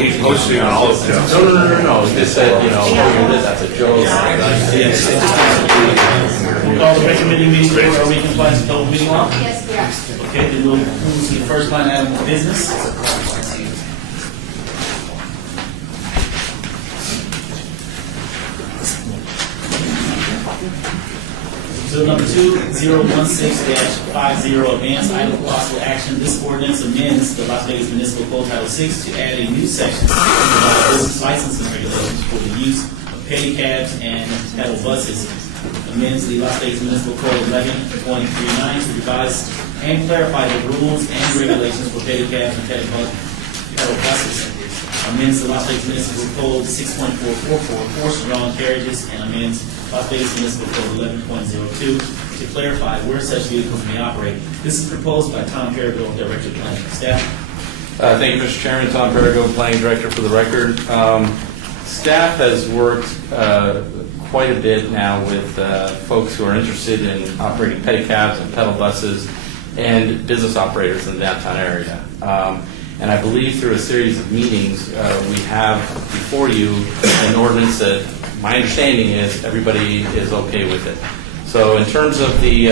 Posting on all of them. No. He just said, you know, that's a joke. We'll call the regular meeting for our week compliance with open meeting law. Yes, we are. Okay, then we'll move to the first line item of business. Bill number 2016-50, advanced item of possible action. This ordinance amends the Las Vegas Municipal Code Title 6 to add a new section to provide business licensing regulations for the use of pedicabs and pedal buses. Amends the Las Vegas Municipal Code 11.39 to revise and clarify the rules and regulations for pedicabs and pedal buses. Amends the Las Vegas Municipal Code 6.444, horse and drawn carriages, and amends Las Vegas Municipal Code 11.02 to clarify where such vehicles may operate. This is proposed by Tom Perigo, Director of Planning. Staff. Thank you, Mr. Chairman. Tom Perigo, Planning Director for the record. Staff has worked quite a bit now with folks who are interested in operating pedicabs and pedal buses and business operators in the downtown area. And I believe through a series of meetings, we have before you an ordinance that my understanding is everybody is okay with it. So in terms of the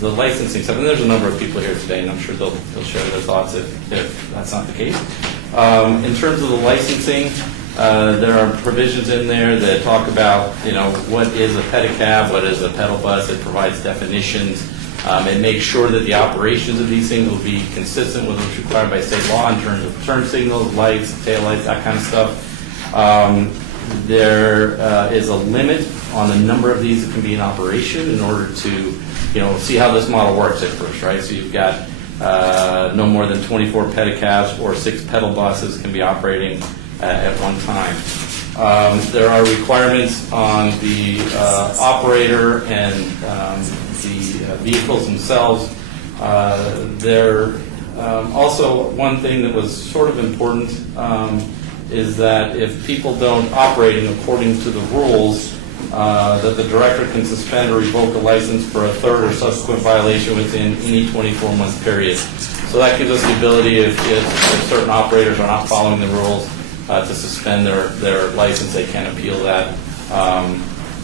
licensing stuff, and there's a number of people here today, and I'm sure they'll share their thoughts if that's not the case. In terms of the licensing, there are provisions in there that talk about, you know, what is a pedicab, what is a pedal bus. It provides definitions. It makes sure that the operations of these things will be consistent with what's required by state law in terms of turn signals, lights, tail lights, that kind of stuff. There is a limit on the number of these that can be in operation in order to, you know, see how this model works at first, right? So you've got no more than 24 pedicabs or 6 pedal buses can be operating at one time. There are requirements on the operator and the vehicles themselves. Also, one thing that was sort of important is that if people don't operate according to the rules, that the director can suspend or revoke a license for a third or subsequent violation within any 24-month period. So that gives us the ability, if certain operators are not following the rules, to suspend their license. They can appeal that.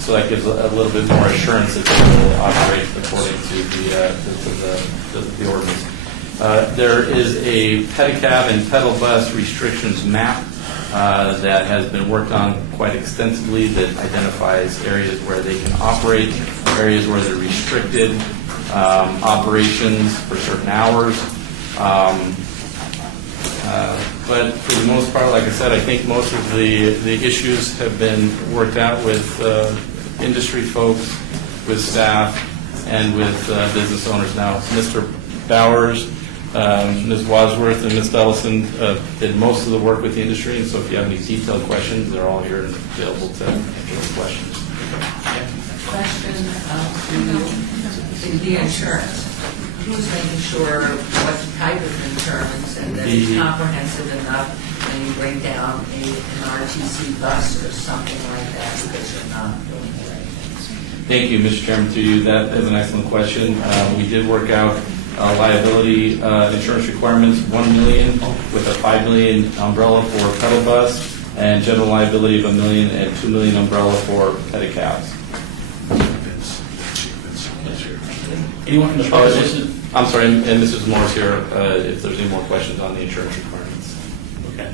So that gives a little bit more assurance that they will operate according to the ordinance. There is a pedicab and pedal bus restrictions map that has been worked on quite extensively that identifies areas where they can operate, areas where they're restricted, operations for certain hours. But for the most part, like I said, I think most of the issues have been worked out with industry folks, with staff, and with business owners now. Mr. Bowers, Ms. Wadsworth, and Ms. Ellison did most of the work with the industry, and so if you have any detailed questions, they're all here and available to answer those questions. Question the insurance. Who's making sure what type of insurance and that it's comprehensive enough when you bring down an RTC bus or something like that because you're not doing the right things? Thank you, Mr. Chairman. To you, that is an excellent question. We did work out liability insurance requirements, $1 million with a $5 million umbrella for a pedal bus, and general liability of $1 million and $2 million umbrella for pedicabs. Anyone from the public? I'm sorry, and Mrs. Moore's here if there's any more questions on the insurance requirements. Okay.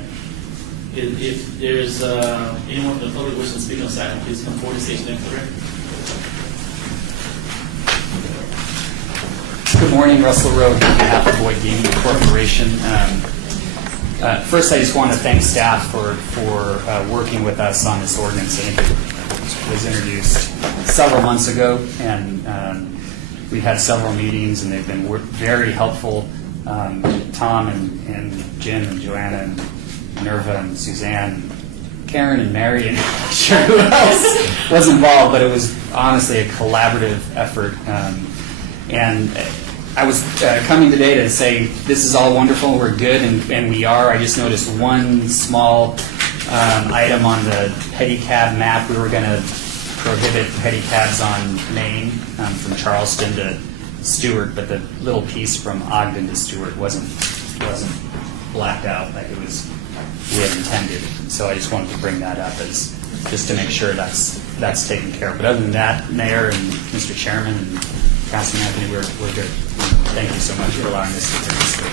If there's anyone from the public wishing to speak on this item, please come forward and state your name for the record. Good morning, Russell Rowe on behalf of Boyd Gaming Corporation. First, I just want to thank staff for working with us on this ordinance. I think it was introduced several months ago, and we've had several meetings, and they've been very helpful. Tom and Jim and Joanna and Minerva and Suzanne, Karen and Mary, and I'm sure who else was involved, but it was honestly a collaborative effort. And I was coming today to say this is all wonderful, we're good, and we are. I just noticed one small item on the pedicab map. We were going to prohibit pedicabs on Main from Charleston to Stewart, but the little piece from Ogden to Stewart wasn't blacked out like it was we had intended. So I just wanted to bring that up as just to make sure that's taken care of. But other than that, Mayor and Mr. Chairman and Councilman Anthony, we're good. Thank you so much for allowing us to participate.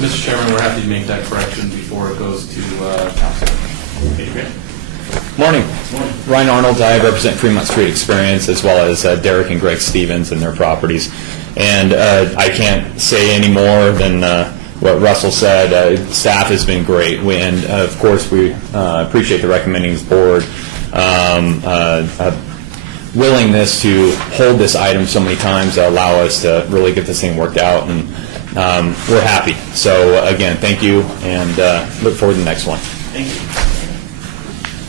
Mr. Chairman, we're happy to make that correction before it goes to council. Okay, great. Morning. Ryan Arnold. I represent Fremont Street Experience as well as Derek and Greg Stevens and their properties. And I can't say any more than what Russell said. Staff has been great. And, of course, we appreciate the recommending board willingness to hold this item so many times to allow us to really get this thing worked out. And we're happy. So, again, thank you, and look forward to the next one. Thank you.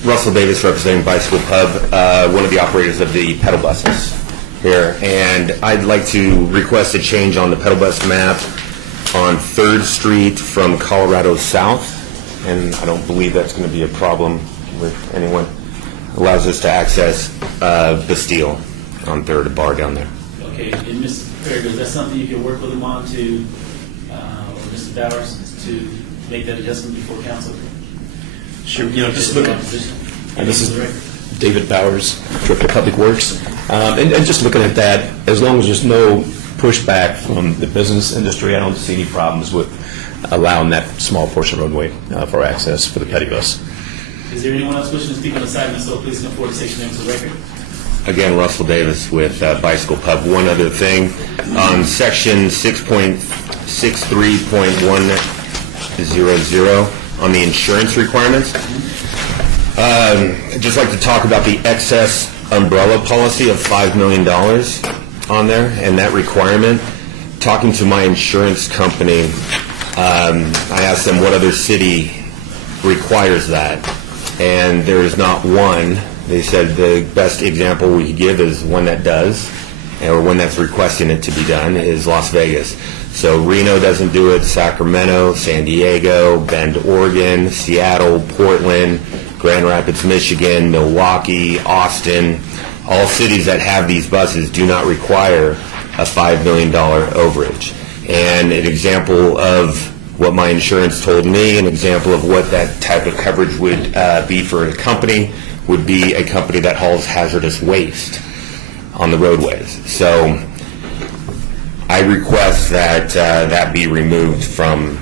Russell Davis, representing Bicycle Pub, one of the operators of the pedal buses here. And I'd like to request a change on the pedal bus map on 3rd Street from Colorado South. And I don't believe that's going to be a problem with anyone. Allows us to access Bastille on 3rd, a bar down there. Okay, and Mr. Perry, is that something you can work with them on to, or Mr. Bowers, to make that adjustment before council? Sure, just look at, this is Record. David Bowers, Director of Public Works, and just looking at that, as long as there's no pushback from the business industry, I don't see any problems with allowing that small portion of roadway for access for the petty bus. Is there anyone else wishing to speak on the side, so please come forward and state your name to the record. Again, Russell Davis with Bicycle Pub. One other thing, on section 6.63.100 on the insurance requirements, I'd just like to talk about the excess umbrella policy of $5 million on there and that requirement. Talking to my insurance company, I asked them what other city requires that, and there is not one. They said the best example we could give is one that does, or one that's requesting it to be done, is Las Vegas. So Reno doesn't do it, Sacramento, San Diego, Bend, Oregon, Seattle, Portland, Grand Rapids, Michigan, Milwaukee, Austin. All cities that have these buses do not require a $5 million overage. And an example of what my insurance told me, an example of what that type of coverage would be for a company, would be a company that hauls hazardous waste on the roadways. So I request that that be removed from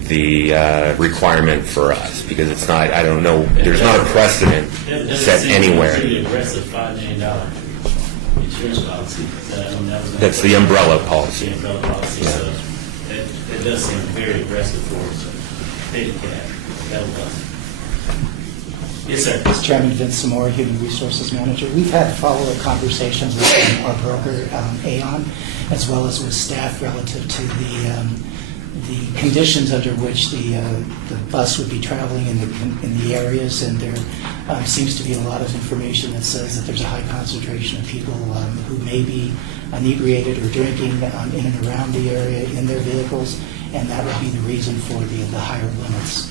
the requirement for us, because it's not, I don't know, there's not a precedent set anywhere. Pretty aggressive $5 million insurance policy. That's the umbrella policy. The umbrella policy, so it does seem very aggressive for pedicab. Pedal bus. Yes, sir. Mr. Chairman, Vince Zamora, Human Resources Manager. We've had follow-up conversations with our broker, Aon, as well as with staff relative to the conditions under which the bus would be traveling in the areas, and there seems to be a lot of information that says that there's a high concentration of people who may be inebriated or drinking in and around the area in their vehicles, and that would be the reason for the higher limits.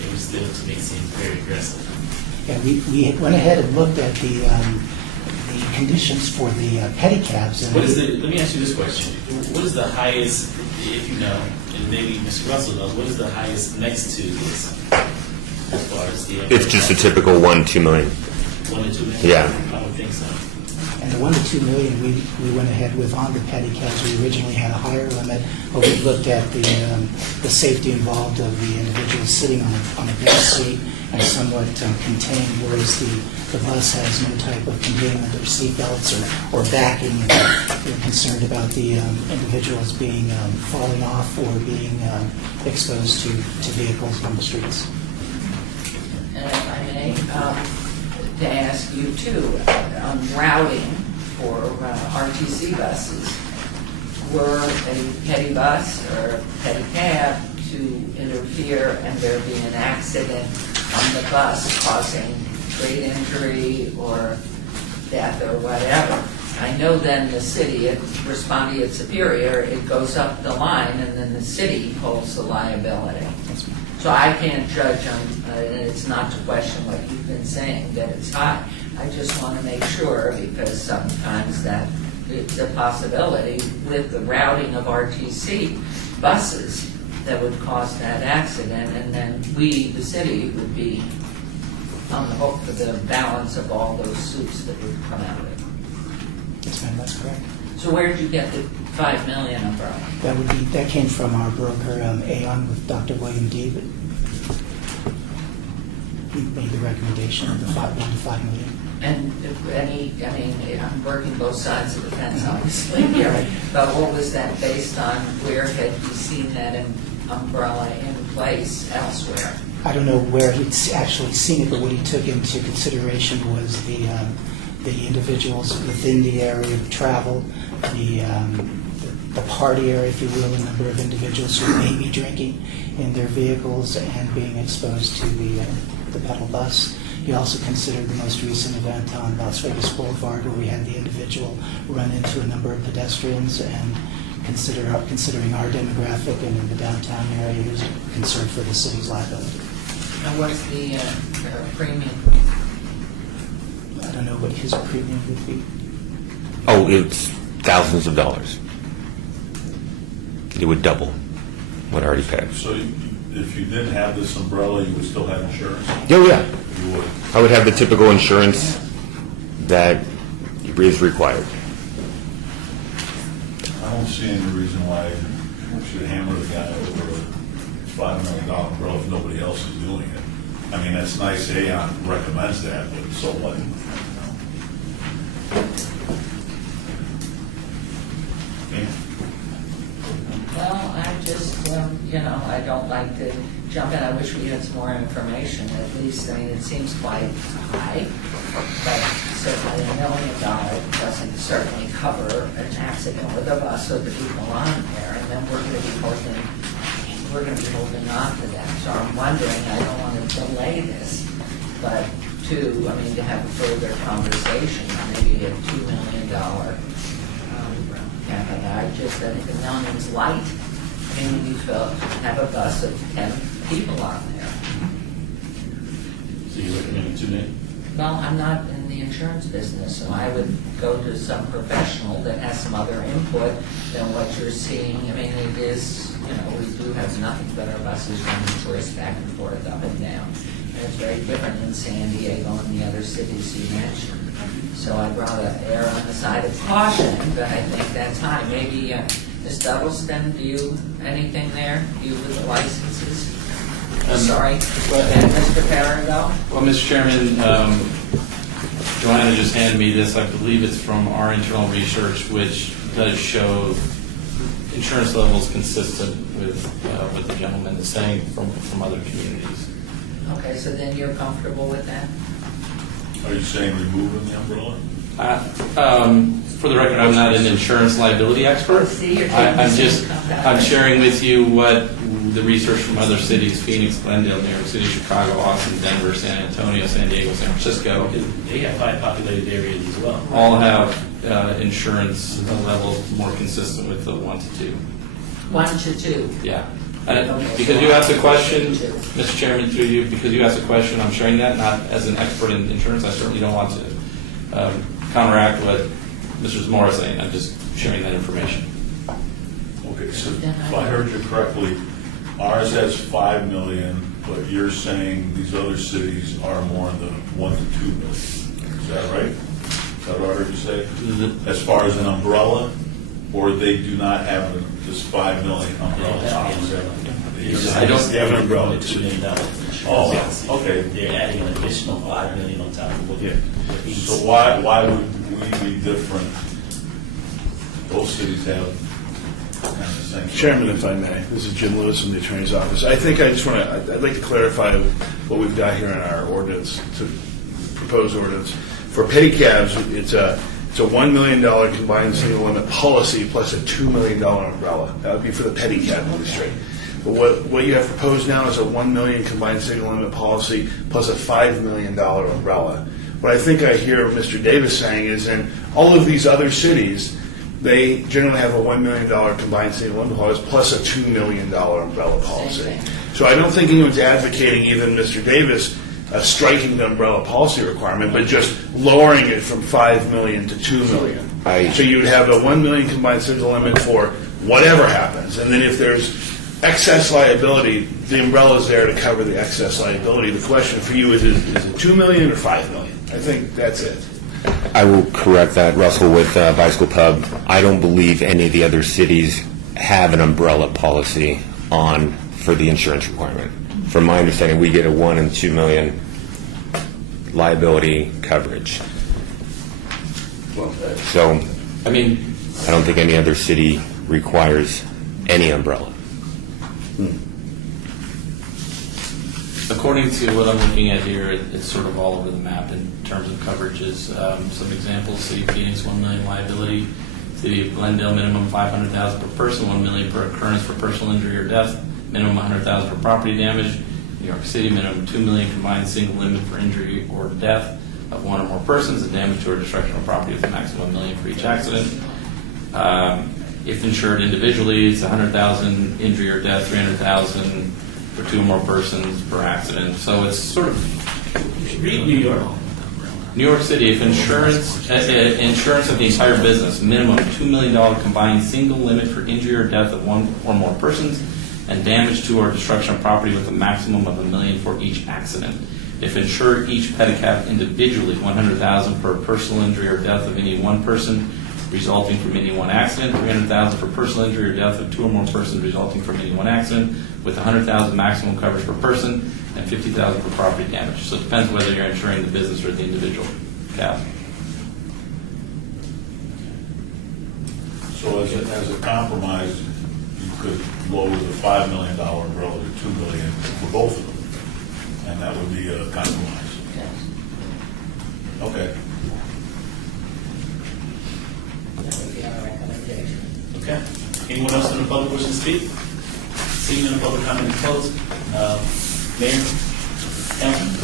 It was still, to me, seemed very aggressive. Yeah, we went ahead and looked at the conditions for the pedicabs. And What is the? Let me ask you this question: what is the highest, if you know, and maybe Mr. Russell knows, what is the highest next to this as far as the? It's just a typical 1-2 million. 1 to 2 million. Yeah. I would think so. And the 1 to 2 million we went ahead with on the pedicabs. We originally had a higher limit, but we looked at the safety involved of the individual sitting on a bench seat and somewhat contained, whereas the bus has no type of containment of seat belts or backing. And we're concerned about the individuals being falling off or being exposed to vehicles on the streets. And if I may, to ask you too, on routing for RTC buses, were a petty bus or a petty cab to interfere and there be an accident on the bus causing great injury or death or whatever, I know then the city, at Respondeat Superior, it goes up the line and then the city holds the liability. So I can't judge on, and it's not to question what you've been saying, that it's high. I just want to make sure, because sometimes that it's a possibility with the routing of RTC buses that would cause that accident, and then we, the city, would be on the hook for the balance of all those suits that would come out of it. Yes, ma'am, that's correct. So where did you get the $5 million umbrella? That came from our broker, Aon, with Dr. William Deeb. He made the recommendation of the $1 to $5 million. And if any, I mean, I'm working both sides of the fence, obviously, here, but what was that based on? Where had you seen that umbrella in place elsewhere? I don't know where he'd actually seen it, but what he took into consideration was the individuals within the area of travel, the party area, if you will, the number of individuals who may be drinking in their vehicles and being exposed to the pedal bus. He also considered the most recent event on Las Vegas Boulevard, where we had the individual run into a number of pedestrians, and considering our demographic and in the downtown area, he was concerned for the city's liability. And what's the premium? I don't know what his premium would be. Oh, it's thousands of dollars. It would double what I already paid. So if you didn't have this umbrella, you would still have insurance? Oh, yeah. You would? I would have the typical insurance that is required. I don't see any reason why we should hammer the guy over a $5 million umbrella if nobody else is doing it. I mean, that's nice, Aon recommends that, but so what? Well, I just, I don't like to jump in. I wish we had some more information, at least. I mean, it seems quite high, but certainly $1 million doesn't certainly cover an accident with a bus or the people on there, and then we're going to be moving on to that. So I'm wondering, I don't want to delay this, but to have a further conversation, maybe a $2 million campaign. I think $1 million's light. I mean, you have a bus of 10 people on there. So you're recommending $2 million? Well, I'm not in the insurance business, so I would go to some professional that has some other input than what you're seeing. I mean, it is, we do have nothing but our buses running choice back and forth, up and down. And it's very different in San Diego and the other cities you mentioned. So I'd rather err on the side of caution, but I think that's high. Maybe Ms. Doubleston, do you, anything there? You with the licenses? Sorry. And Mr. Perrigo? Well, Mr. Chairman, Joanna just handed me this. I believe it's from our internal research, which does show insurance levels consistent with what the gentleman is saying from other communities. Okay, so then you're comfortable with that? Are you saying removing the umbrella? For the record, I'm not an insurance liability expert. See, you're I'm taking just, this into account. I'm sharing with you what the research from other cities, Phoenix, Glendale, New York City, Chicago, Austin, Denver, San Antonio, San Diego, San Francisco, They have high populated areas as well. all have insurance levels more consistent with the 1 to 2. 1 to 2. Yeah. Because you asked a question, Mr. Chairman, through you, because you asked a question, I'm sharing that, not as an expert in insurance. I certainly don't want to counteract what Mr. Zamora is saying. I'm just sharing that information. Okay, so if I heard you correctly, ours has $5 million, but you're saying these other cities are more in the 1 to 2 million. Is that right? Is that what I heard you say? As far as an umbrella, or they do not have this $5 million umbrella policy? I don't have an umbrella. $2 million insurance. Oh, okay. They're adding an additional $5 million on top of what Yeah. each. So why would we be different? Both cities have kind of the same. Chairman, if I may, this is Jim Lewis from the Attorney's Office. I think I'd like to clarify what we've got here in our ordinance, proposed ordinance. For pedicabs, it's a $1 million combined single limit policy plus a $2 million umbrella. That would be for the pedicab industry. But what you have proposed now is a $1 million combined single limit policy plus a $5 million umbrella. What I think I hear Mr. Davis saying is in all of these other cities, they generally have a $1 million combined single limit policy plus a $2 million umbrella policy. So I don't think anyone's advocating, even Mr. Davis, striking the umbrella policy requirement, but just lowering it from $5 million to $2 million. So you would have a $1 million combined single limit for whatever happens, and then if there's excess liability, the umbrella's there to cover the excess liability. The question for you is it 2 million or 5 million? I think that's it. I will correct that, Russell, with Bicycle Pub. I don't believe any of the other cities have an umbrella policy on for the insurance requirement. From my understanding, we get a 1 and 2 million liability coverage. So I mean, I don't think any other city requires any umbrella. according to what I'm looking at here, it's sort of all over the map in terms of coverages. Some examples: City of Phoenix, 1 million liability; City of Glendale, minimum 500,000 per person, 1 million per occurrence for personal injury or death, minimum 100,000 for property damage. New York City, minimum 2 million combined single limit for injury or death of one or more persons, and damage to or destruction of property with a maximum $1 million for each accident. If insured individually, it's 100,000 injury or death, 300,000 for 2 or more persons per accident. So it's sort of Read New York. New York City. If insurance of the entire business, minimum $2 million combined single limit for injury or death of 1 or more persons, and damage to or destruction of property with a maximum of $1 million for each accident. If insured each pedicab individually, 100,000 per personal injury or death of any one person resulting from any one accident, 300,000 for personal injury or death of 2 or more persons resulting from any one accident, with 100,000 maximum coverage per person, and 50,000 for property damage. So it depends whether you're insuring the business or the individual cab. So as a compromise, you could lower the $5 million umbrella to $2 million for both of them, and that would be a compromise. Okay. That would be our recommendation. Okay. Anyone else in the public wishing to speak? Seeing none, public comment is closed. Mayor? Councilman?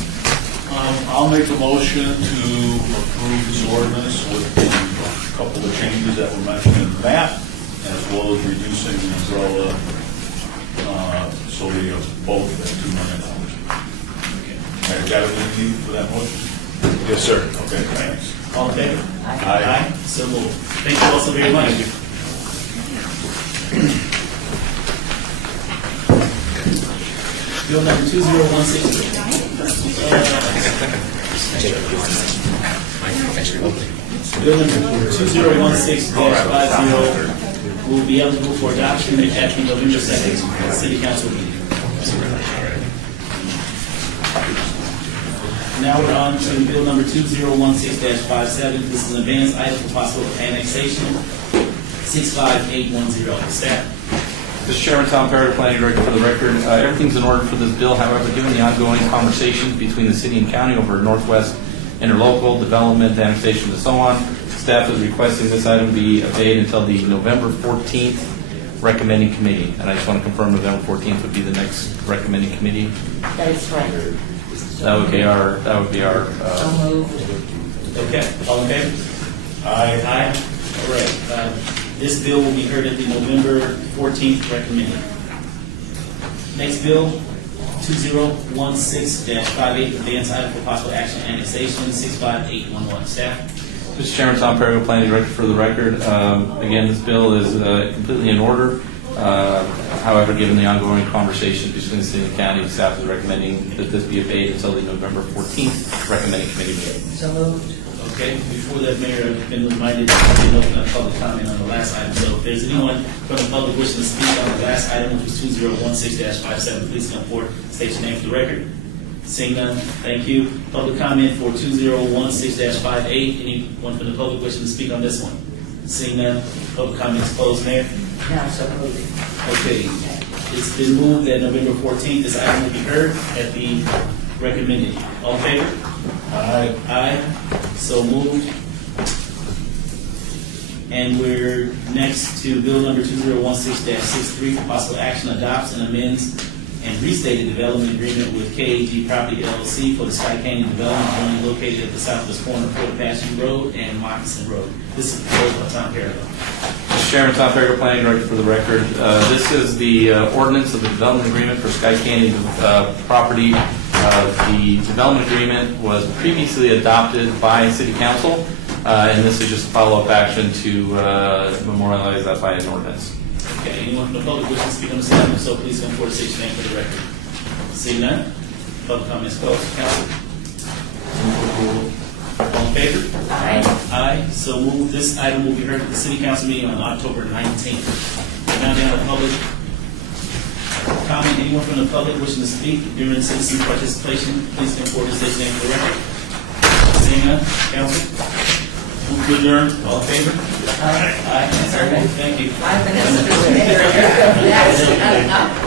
I'll make a motion to approve this ordinance with a couple of changes that were mentioned in the map, as well as reducing the umbrella, so we have both at $2 million. Okay, got everything you need for that motion? Yes, sir. Okay, thanks. All in favor? Aye. So moved. Thank you all so very much. Bill number 2016. Bill number 2016-50 will be eligible for adoption at the November 2nd City Council meeting. Now we're on to bill number 2016-57. This is an advanced item for possible annexation, 65810. Staff. Mr. Chairman, Tom Perry, Planning Director, for the record. Everything's in order for this bill. However, given the ongoing conversations between the city and county over Northwest interlocal development, annexation, and so on, staff is requesting this item be obeyed until the November 14th recommending committee. And I just want to confirm November 14th would be the next recommending committee. That is right. That would be our. So moved. Okay, all in favor? Aye. Aye. All right. This bill will be heard at the November 14th recommended. Next bill, 2016-58, advanced item for possible action annexation, 65811. Staff? Mr. Chairman, Tom Perry, Planning Director, for the record. Again, this bill is completely in order. However, given the ongoing conversations between the city and county, staff is recommending that this be obeyed until the November 14th recommending committee meeting. So moved. Okay, before that, Mayor, I've been reminded that we didn't open up public comment on the last item. So if there's anyone from the public wishing to speak on the last item, which was 2016-57, please come forward, state your name for the record. Seeing none, thank you. Public comment for 2016-58. Anyone from the public wishing to speak on this one? Seeing none, public comment is closed, Mayor. Now, so moved. Okay, it's been moved that November 14th, this item will be heard at the recommended. All in favor? Aye. Aye. So moved. And we're next to bill number 2016-63 for possible action adopts and amends and restated development agreement with KAG Property LLC for the Sky Canyon development only located at the southwest corner of Fort Apache Road and Moccasin Road. This is proposed by Tom Perrigo. Mr. Chairman, Tom Perry, Planning Director, for the record. This is the ordinance of the development agreement for Sky Canyon property. The development agreement was previously adopted by City Council, and this is just a follow-up action to memorialize that by an ordinance. Okay, anyone from the public wishing to speak on this item? If so, please come forward and state your name for the record. Seeing none, public comment is closed. Council? All in favor? Aye. Aye, so moved. This item will be heard at the city council meeting on October 19th. We're now down to public comment. Anyone from the public wishing to speak during citizen participation, please come forward and state your name for the record. Seeing none, council? Move to adjourn. All in favor? Aye. Aye. So moved. Thank you. 5 minutes to spare. That's enough.